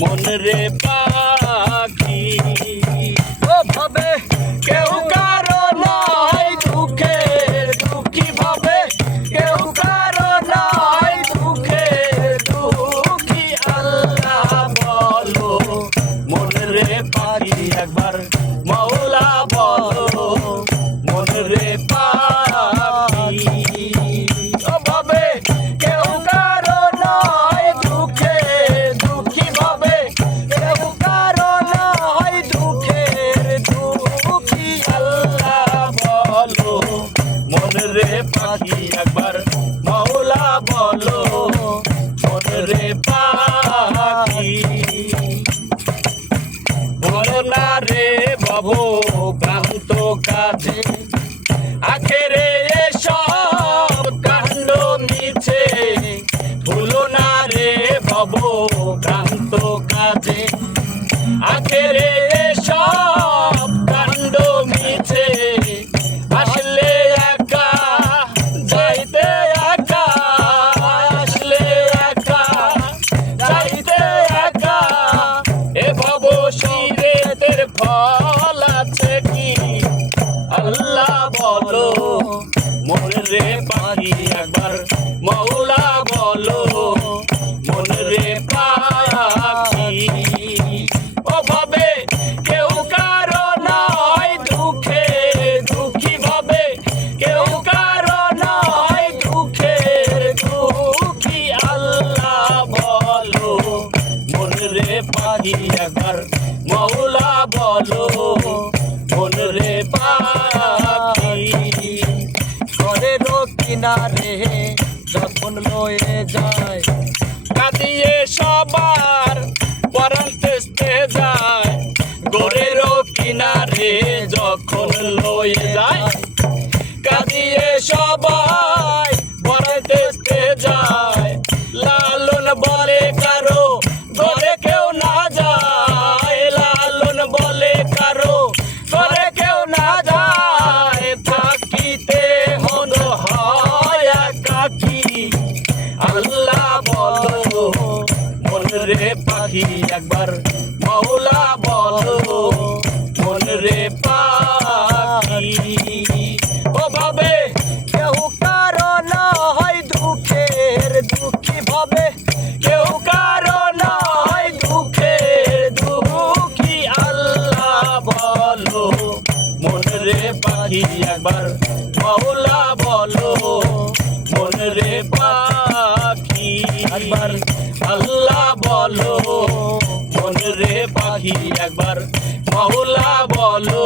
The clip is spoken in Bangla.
মন রে পাখি ও ভাবে কেউ কারো নাই দুঃখের দুঃখী ভাবে কেউ কারো নাই দুঃখের দুঃখী আল্লাহ বলো মন রে পাখি একবার মওলা বলো মন রে পাখি ও ভাবে কেউ কারো নাই দুঃখের দুঃখী ভাবে কেউ কারো নাই দুঃখের দুঃখী আল্লাহ বলো মন রে পাখি একবার মওলা বলো মন রে পাখি বলো না রে বাবু প্রান্ত কাছে আখেরে সব কাণ্ড মিছে ভুলো না রে বাবু প্রান্ত কাছে আখেরে সব কাণ্ড মিছে আসলে একা যাইতে একা আসলে একা যাইতে একা এ ভব শিরেতের ফল আছে কি আল্লাহ বলো মন রে পাখি একবার মওলা বলো মন রে পাখি ও ভাবে কেউ কারো নাই দুঃখের দুঃখী ভাবে কেউ কারো নাই দুঃখের দুঃখী আল্লাহ বলো মন রে পাখি একবার মওলা বলো মন রে পাখি ঘরের কিনারে যখন লয়ে যায় কাঁদিয়ে সবার পরাণ তেস্তে যায় ঘরের কিনারে যখন লয়ে যায় কাঁদিয়ে সবাই পরাণ তেস্তে যায় লালন বলে কারো ঘরে কেউ না যায় লালন বলে কারো ঘরে কেউ না যায় থাকিতে হলো হয় একাকী আল্লাহ বলো মন রে পাখি একবার মওলা বলো মন রে পাখি ও ভাবে কেউ কারো নাই দুঃখের দুঃখী ভাবে কেউ কারো নাই দুঃখের দুঃখী আল্লাহ বলো মন রে পাখি একবার মওলা বলো মন রে পাখি একবার আল্লাহ বলো মন রে পাখি একবার মওলা বলো